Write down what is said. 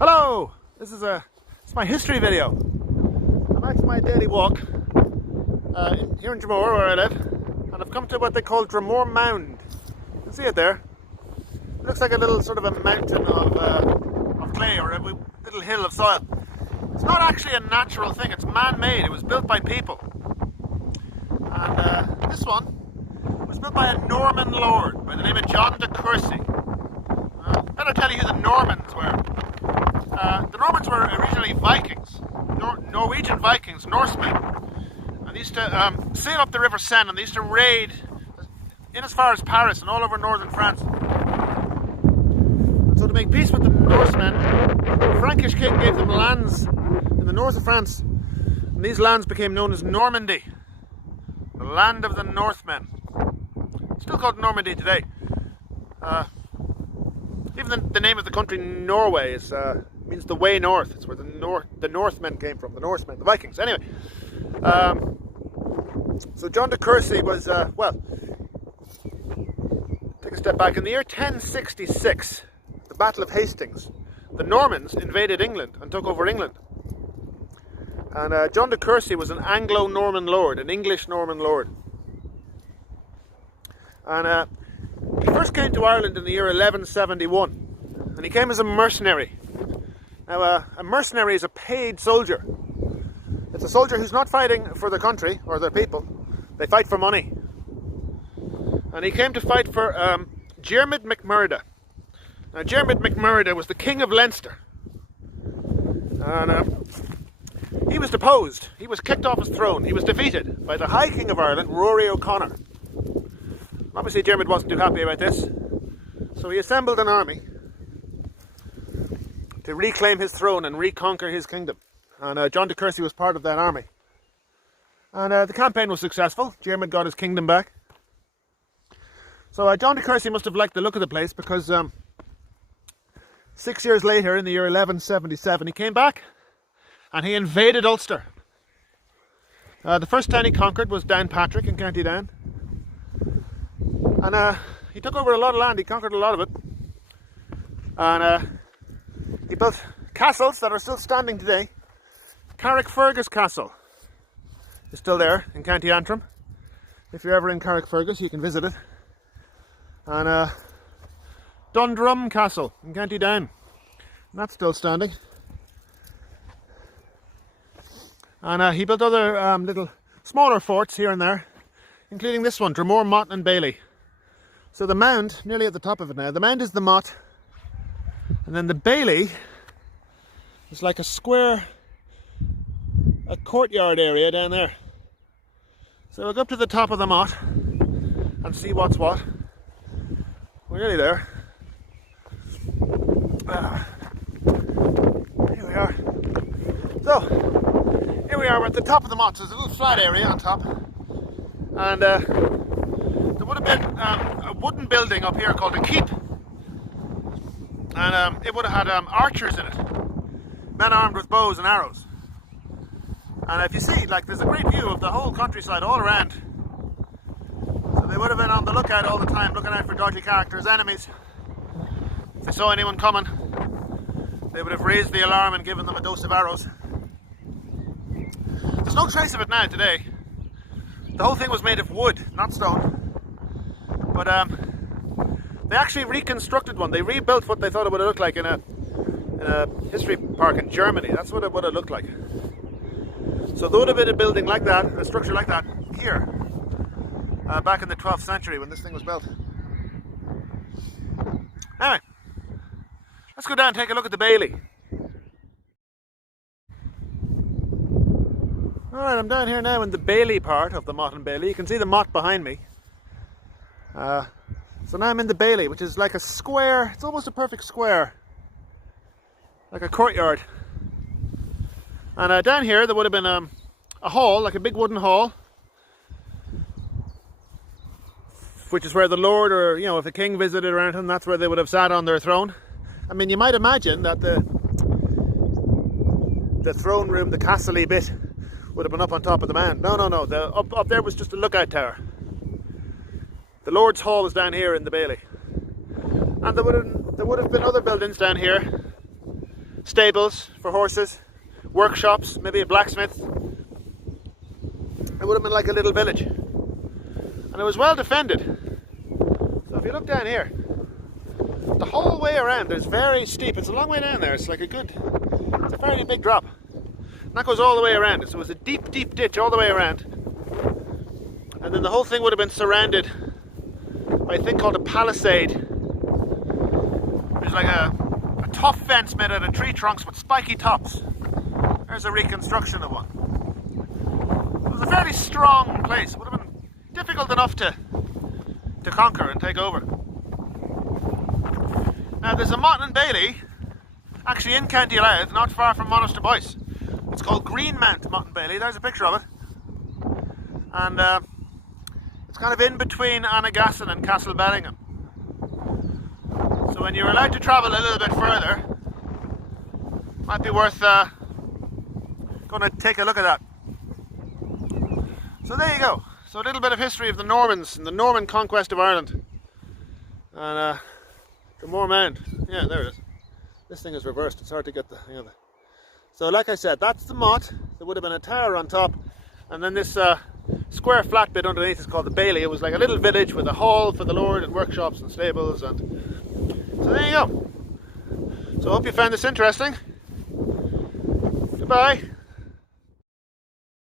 Hello! It's my history video. I'm out for my daily walk here in Dromore, where I live, and I've come to what they call Dromore Mound. You can see it there. It looks like a little sort of a mountain of clay, or a little hill of soil. It's not actually a natural thing, it's man-made. It was built by people. And this one was built by a Norman lord by the name of John de Courcy. Better tell you who the Normans were. The Normans were originally Vikings, Norwegian Vikings, Norsemen, and they used to sail up the River Seine, and they used to raid in as far as Paris and all over northern France. And so to make peace with the Norsemen, the Frankish king gave them lands in the north of France, and these lands became known as Normandy, the land of the Northmen. Still called Normandy today. Even the name of the country, Norway, means the way north. It's where the Northmen came from, the Norsemen, the Vikings. Anyway, so John de Courcy was, take a step back. In the year 1066, the Battle of Hastings, the Normans invaded England and took over England. And John de Courcy was an Anglo-Norman lord, an English Norman lord. And he first came to Ireland in the year 1171, and he came as a mercenary. Now, a mercenary is a paid soldier. It's a soldier who's not fighting for their country or their people. They fight for money. And he came to fight for Diarmaid MacMurdo. Now, Diarmaid MacMurdo was the king of Leinster. And he was deposed. He was kicked off his throne. He was defeated by the High King of Ireland, Rory O'Connor. Obviously, Diarmaid wasn't too happy about this, so he assembled an army to reclaim his throne and reconquer his kingdom. And John de Courcy was part of that army. And the campaign was successful. Diarmaid got his kingdom back. So John de Courcy must have liked the look of the place, because 6 years later, in the year 1177, he came back and he invaded Ulster. The first town he conquered was Downpatrick in County Down. And he took over a lot of land. He conquered a lot of it. And he built castles that are still standing today. Carrickfergus Castle is still there in County Antrim. If you're ever in Carrickfergus, you can visit it. And Dundrum Castle in County Down, and that's still standing. And he built other little smaller forts here and there, including this one, Dromore, Motte and Bailey. So the mound, nearly at the top of it now, the mound is the Motte, and then the Bailey is like a square, a courtyard area down there. So we'll go up to the top of the Motte and see what's what. We're nearly there. Here we are. So, here we are, we're at the top of the Motte. So there's a little flat area on top. And there would have been a wooden building up here called a keep. And it would have had archers in it. Men armed with bows and arrows. And if you see, like, there's a great view of the whole countryside all around. So they would have been on the lookout all the time, looking out for dodgy characters, enemies. If they saw anyone coming, they would have raised the alarm and given them a dose of arrows. There's no trace of it now today. The whole thing was made of wood, not stone. But they actually reconstructed one. They rebuilt what they thought it would have looked like in a history park in Germany. That's what it would have looked like. So there would have been a building like that, a structure like that, here, back in the 12th century when this thing was built. Anyway, let's go down and take a look at the Bailey. Alright, I'm down here now in the Bailey part of the Motte and Bailey. You can see the Motte behind me. So now I'm in the Bailey, which is like a square, it's almost a perfect square. Like a courtyard. And down here there would have been a hall, like a big wooden hall. Which is where the lord, or, you know, if a king visited around him, that's where they would have sat on their throne. I mean, you might imagine that the throne room, the castle-y bit, would have been up on top of the mound. No. Up there was just a lookout tower. The Lord's Hall is down here in the Bailey. And there would have been other buildings down here. stables for horses, workshops, maybe a blacksmith. It would have been like a little village. And it was well defended. So if you look down here, the whole way around is very steep. It's a long way down there. It's like it's a fairly big drop. And that goes all the way around. So it was a deep, deep ditch all the way around. And then the whole thing would have been surrounded by a thing called a palisade. It's like a tough fence made out of tree trunks with spiky tops. There's a reconstruction of one. It was a fairly strong place. It would have been difficult enough to conquer and take over. Now there's a Motte and Bailey actually in County Louth, not far from Monasterboice. It's called Greenmount Motte and Bailey. There's a picture of it. And it's kind of in between Annagassan and Castle Bellingham. So when you're allowed to travel a little bit further, might be worth going to take a look at that. So there you go. So a little bit of history of the Normans and the Norman conquest of Ireland. And Dromore Mound. Yeah, there it is. This thing is reversed. It's hard to get the hang of it. So like I said, that's the Motte. There would have been a tower on top. And then this square flat bit underneath is called the Bailey. It was like a little village with a hall for the Lord and workshops and stables. And so there you go. So I hope you found this interesting. Goodbye.